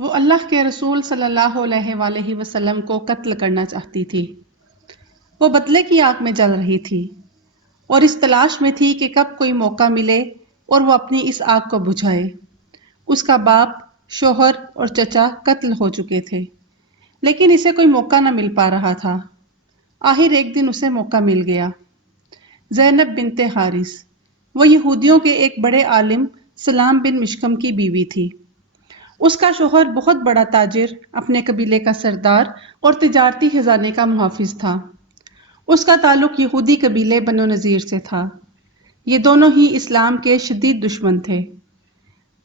وہ اللہ کے رسول صلی اللہ علیہ وآلہ وسلم کو قتل کرنا چاہتی تھی۔ وہ بدلے کی آگ میں جل رہی تھی اور اس تلاش میں تھی کہ کب کوئی موقع ملے اور وہ اپنی اس آگ کو بجھائے۔ اس کا باپ، شوہر اور چچا قتل ہو چکے تھے، لیکن اسے کوئی موقع نہ مل پا رہا تھا۔ آخر ایک دن اسے موقع مل گیا۔ زینب بنت حارث، وہ یہودیوں کے ایک بڑے عالم سلام بن مشکم کی بیوی تھی۔ اس کا شوہر بہت بڑا تاجر، اپنے قبیلے کا سردار اور تجارتی خزانے کا محافظ تھا۔ اس کا تعلق یہودی قبیلے بنو نذیر سے تھا۔ یہ دونوں ہی اسلام کے شدید دشمن تھے۔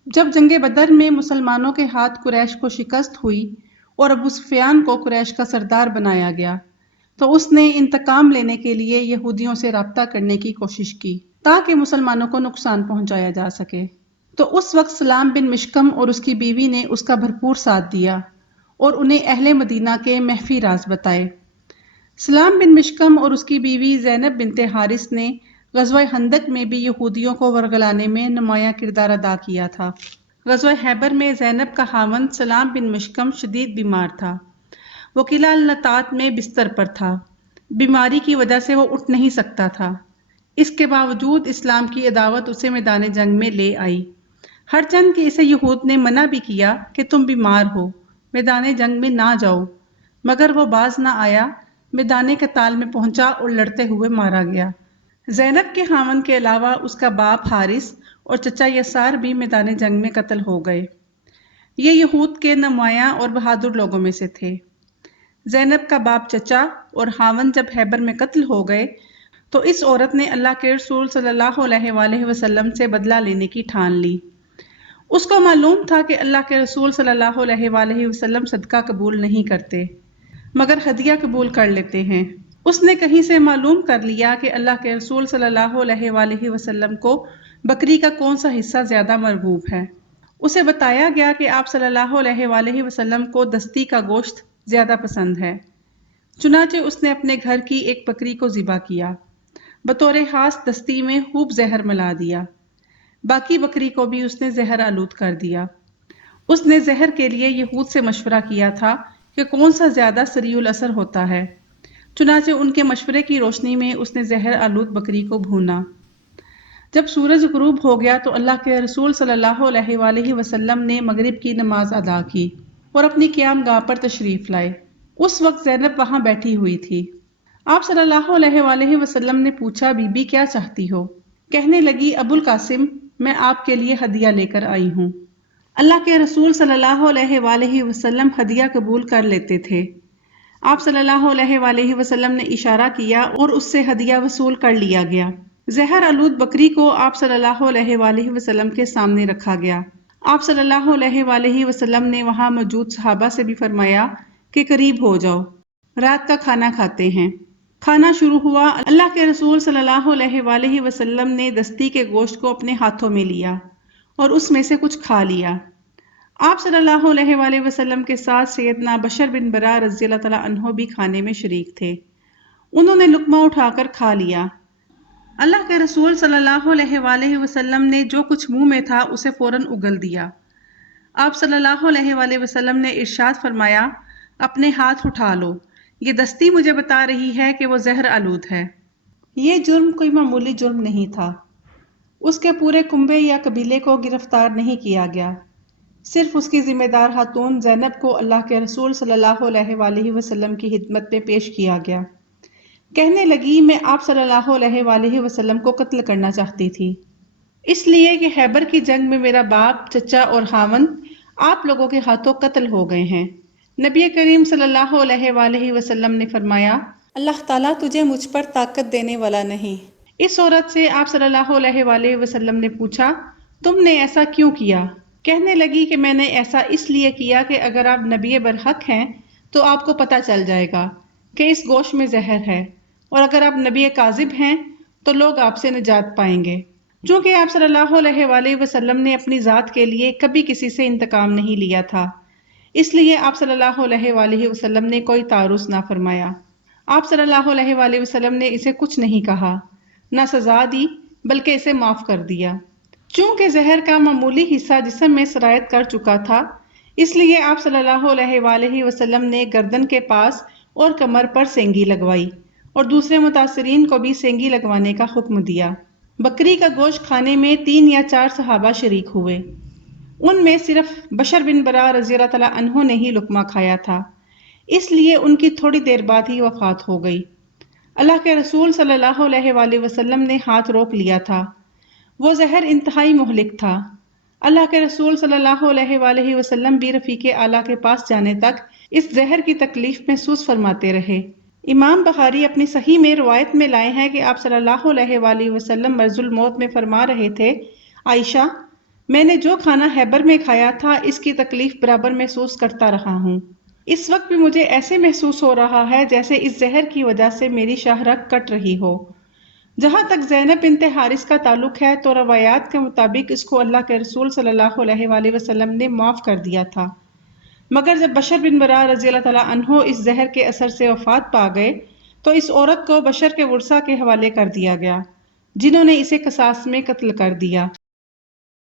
جب جنگ بدر میں مسلمانوں کے ہاتھ قریش کو شکست ہوئی اور ابو سفیان کو قریش کا سردار بنایا گیا، تو اس نے انتقام لینے کے لیے یہودیوں سے رابطہ کرنے کی کوشش کی تاکہ مسلمانوں کو نقصان پہنچایا جا سکے۔ تو اس وقت سلام بن مشکم اور اس کی بیوی نے اس کا بھرپور ساتھ دیا اور انہیں اہل مدینہ کے مخفی راز بتائے۔ سلام بن مشکم اور اس کی بیوی زینب بنت حارث نے غزوہ خندق میں بھی یہودیوں کو ورگلانے میں نمایاں کردار ادا کیا تھا۔ غزوہ خیبر میں زینب کا خاوند سلام بن مشکم شدید بیمار تھا۔ وہ قلعہ النطاط میں بستر پر تھا۔ بیماری کی وجہ سے وہ اٹھ نہیں سکتا تھا۔ اس کے باوجود اسلام کی عداوت اسے میدان جنگ میں لے آئی، ہر چند کہ اسے یہود نے منع بھی کیا کہ تم بیمار ہو، میدان جنگ میں نہ جاؤ، مگر وہ باز نہ آیا، میدان قتال میں پہنچا اور لڑتے ہوئے مارا گیا۔ زینب کے خاوند کے علاوہ اس کا باپ حارث اور چچا یسار بھی میدان جنگ میں قتل ہو گئے۔ یہ یہود کے نمایاں اور بہادر لوگوں میں سے تھے۔ زینب کا باپ، چچا اور خاوند جب خیبر میں قتل ہو گئے تو اس عورت نے اللہ کے رسول صلی اللہ علیہ وآلہ وسلم سے بدلہ لینے کی ٹھان لی۔ اس کو معلوم تھا کہ اللہ کے رسول صلی اللہ علیہ وآلہ وسلم صدقہ قبول نہیں کرتے، مگر ہدیہ قبول کر لیتے ہیں۔ اس نے کہیں سے معلوم کر لیا کہ اللہ کے رسول صلی اللہ علیہ وآلہ وسلم کو بکری کا کون سا حصہ زیادہ مرغوب ہے۔ اسے بتایا گیا کہ آپ صلی اللہ علیہ وآلہ وسلم کو دستی کا گوشت زیادہ پسند ہے۔ چنانچہ اس نے اپنے گھر کی ایک بکری کو ذبح کیا، بطور خاص دستی میں خوب زہر ملا دیا۔ باقی بکری کو بھی اس نے زہر آلود کر دیا۔ اس نے زہر کے لیے یہود سے مشورہ کیا تھا کہ کون سا زیادہ سریع الاثر ہوتا ہے، چنانچہ ان کے مشورے کی روشنی میں اس نے زہر آلود بکری کو بھونا۔ جب سورج غروب ہو گیا تو اللہ کے رسول صلی اللہ علیہ وآلہ وسلم نے مغرب کی نماز ادا کی اور اپنی قیام گاہ پر تشریف لائے۔ اس وقت زینب وہاں بیٹھی ہوئی تھی۔ آپ صلی اللہ علیہ وآلہ وسلم نے پوچھا، بی بی کیا چاہتی ہو؟ کہنے لگی، ابو القاسم، میں آپ کے لیے ہدیہ لے کر آئی ہوں۔ اللہ کے رسول صلی اللہ علیہ وآلہ وسلم ہدیہ قبول کر لیتے تھے۔ آپ صلی اللہ علیہ وآلہ وسلم نے اشارہ کیا اور اس سے ہدیہ وصول کر لیا گیا۔ زہر آلود بکری کو آپ صلی اللہ علیہ وآلہ وسلم کے سامنے رکھا گیا۔ آپ صلی اللہ علیہ وآلہ وسلم نے وہاں موجود صحابہ سے بھی فرمایا کہ قریب ہو جاؤ، رات کا کھانا کھاتے ہیں۔ کھانا شروع ہوا۔ اللہ کے رسول صلی اللہ علیہ وآلہ وسلم نے دستی کے گوشت کو اپنے ہاتھوں میں لیا اور اس میں سے کچھ کھا لیا۔ آپ صلی اللہ علیہ وآلہ وسلم کے ساتھ سیدنا بشر بن برا رضی اللہ تعالیٰ عنہ بھی کھانے میں شریک تھے۔ انہوں نے لقمہ اٹھا کر کھا لیا۔ اللہ کے رسول صلی اللہ علیہ وآلہ وسلم نے جو کچھ منہ میں تھا اسے فوراً اگل دیا۔ آپ صلی اللہ علیہ وآلہ وسلم نے ارشاد فرمایا، اپنے ہاتھ اٹھا لو، یہ دستی مجھے بتا رہی ہے کہ وہ زہر آلود ہے۔ یہ جرم کوئی معمولی جرم نہیں تھا۔ اس کے پورے کنبے یا قبیلے کو گرفتار نہیں کیا گیا، صرف اس کی ذمہ دار خاتون زینب کو اللہ کے رسول صلی اللہ علیہ وآلہ وسلم کی خدمت میں پیش کیا گیا۔ کہنے لگی، میں آپ صلی اللہ علیہ وآلہ وسلم کو قتل کرنا چاہتی تھی، اس لیے کہ خیبر کی جنگ میں میرا باپ، چچا اور خاوند آپ لوگوں کے ہاتھوں قتل ہو گئے ہیں۔ نبی کریم صلی اللہ علیہ وآلہ وسلم نے فرمایا، اللہ تعالیٰ تجھے مجھ پر طاقت دینے والا نہیں۔ اس عورت سے آپ صلی اللہ علیہ وآلہ وسلم نے پوچھا، تم نے ایسا کیوں کیا؟ کہنے لگی کہ میں نے ایسا اس لیے کیا کہ اگر آپ نبی برحق ہیں تو آپ کو پتہ چل جائے گا کہ اس گوشت میں زہر ہے، اور اگر آپ نبی کاذب ہیں تو لوگ آپ سے نجات پائیں گے۔ چونکہ آپ صلی اللہ علیہ وآلہ وسلم نے اپنی ذات کے لیے کبھی کسی سے انتقام نہیں لیا تھا، اس لیے آپ صلی اللہ علیہ وآلہ وسلم نے کوئی تعرض نہ فرمایا۔ آپ صلی اللہ علیہ وآلہ وسلم نے اسے کچھ نہیں کہا، نہ سزا دی، بلکہ اسے معاف کر دیا۔ چونکہ زہر کا معمولی حصہ جسم میں سرایت کر چکا تھا، اس لیے آپ صلی اللہ علیہ وآلہ وسلم نے گردن کے پاس اور کمر پر سینگی لگوائی اور دوسرے متاثرین کو بھی سینگی لگوانے کا حکم دیا۔ بکری کا گوشت کھانے میں 3 یا 4 صحابہ شریک ہوئے۔ ان میں صرف بشر بن برا رضی اللہ تعالیٰ عنہ نے ہی لقمہ کھایا تھا، اس لیے ان کی تھوڑی دیر بعد ہی وفات ہو گئی۔ اللہ کے رسول صلی اللہ علیہ وآلہ وسلم نے ہاتھ روک لیا تھا۔ وہ زہر انتہائی مہلک تھا۔ اللہ کے رسول صلی اللہ علیہ وآلہ وسلم بھی رفیق اعلیٰ کے پاس جانے تک اس زہر کی تکلیف محسوس فرماتے رہے۔ امام بخاری اپنی صحیح میں روایت میں لائے ہیں کہ آپ صلی اللہ علیہ وآلہ وسلم مرض الموت میں فرما رہے تھے، عائشہ، میں نے جو کھانا خیبر میں کھایا تھا اس کی تکلیف برابر محسوس کرتا رہا ہوں۔ اس وقت بھی مجھے ایسے محسوس ہو رہا ہے جیسے اس زہر کی وجہ سے میری شاہ رگ کٹ رہی ہو۔ جہاں تک زینب بنت حارث کا تعلق ہے تو روایات کے مطابق اس کو اللہ کے رسول صلی اللہ علیہ وآلہ وسلم نے معاف کر دیا تھا، مگر جب بشر بن برا رضی اللہ تعالیٰ عنہ اس زہر کے اثر سے وفات پا گئے تو اس عورت کو بشر کے ورثہ کے حوالے کر دیا گیا، جنہوں نے اسے قصاص میں قتل کر دیا۔